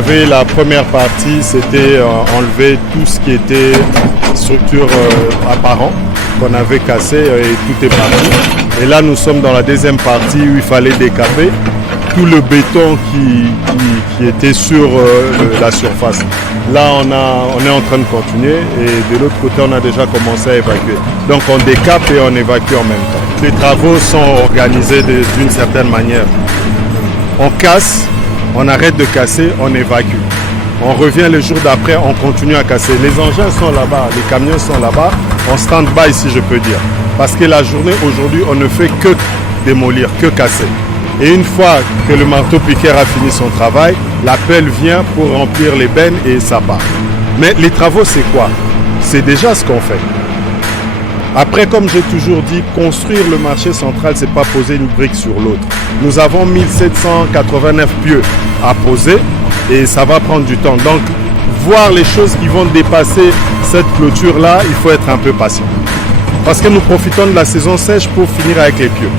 avait la première partie, c'était enlever tout ce qui était structure apparent qu'on avait cassé et tout est parti. Et là, nous sommes dans la deuxième partie où il fallait décaper tout le béton qui était sur la surface. Là, on est en train de continuer et de l'autre côté, on a déjà commencé à évacuer. Donc, on décape et on évacue en même temps. Les travaux sont organisés d'une certaine manière. On casse, on arrête de casser, on évacue. On revient le jour d'après, on continue à casser. Les engins sont là-bas, les camions sont là-bas, on stand-by si je peux dire. Parce que la journée aujourd'hui, on ne fait que démolir, que casser. Et une fois que le marteau-piqueur a fini son travail, la pelle vient pour remplir les bennes et ça part. Mais les travaux, c'est quoi? C'est déjà ce qu'on fait. Après, comme j'ai toujours dit, construire le marché central, c'est pas poser une brique sur l'autre. Nous avons 1789 pieux à poser et ça va prendre du temps. Donc, voir les choses qui vont dépasser cette clôture-là, il faut être un peu patient. Parce que nous profitons de la saison sèche pour finir avec les pieux.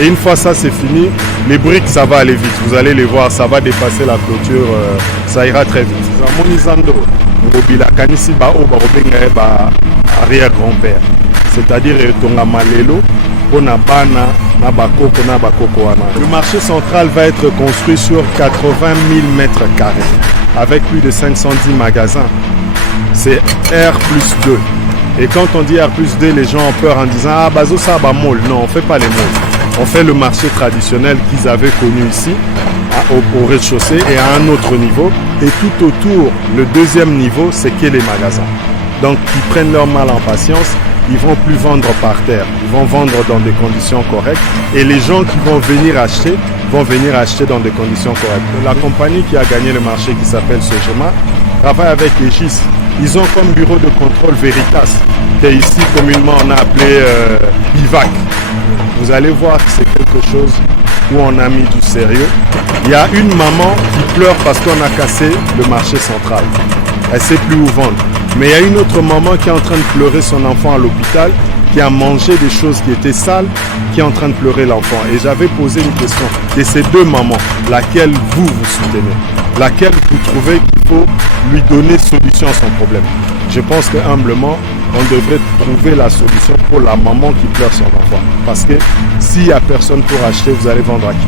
Et une fois ça c'est fini, les briques ça va aller vite. Vous allez les voir, ça va dépasser la clôture, ça ira très vite. Arrière-grand-père. C'est-à-dire le marché central va être construit sur 80 000 mètres carrés avec plus de 510 magasins. C'est R+2. Et quand on dit R+2, les gens ont peur en disant ah bazo ça ba mall. Non, on ne fait pas les malls. On fait le marché traditionnel qu'ils avaient connu ici, au rez-de-chaussée et à un autre niveau. Et tout autour, le deuxième niveau, c'est que les magasins. Donc, ils prennent leur mal en patience, ils ne vont plus vendre par terre, ils vont vendre dans des conditions correctes. Et les gens qui vont venir acheter dans des conditions correctes. La compagnie qui a gagné le marché, qui s'appelle Sogema, travaille avec les GIS. Ils ont comme bureau de contrôle Veritas, qui est ici communément on a appelé BIVAC. Vous allez voir que c'est quelque chose où on a mis du sérieux. Il y a une maman qui pleure parce qu'on a cassé le marché central. Elle ne sait plus où vendre. Mais il y a une autre maman qui est en train de pleurer son enfant à l'hôpital, qui a mangé des choses qui étaient sales, qui est en train de pleurer l'enfant. Et j'avais posé une question. Et ces deux mamans, laquelle vous soutenez? Laquelle vous trouvez qu'il faut lui donner solution à son problème? Je pense que humblement, on devrait trouver la solution pour la maman qui pleure son enfant. Parce que s'il n'y a personne pour acheter, vous allez vendre à qui?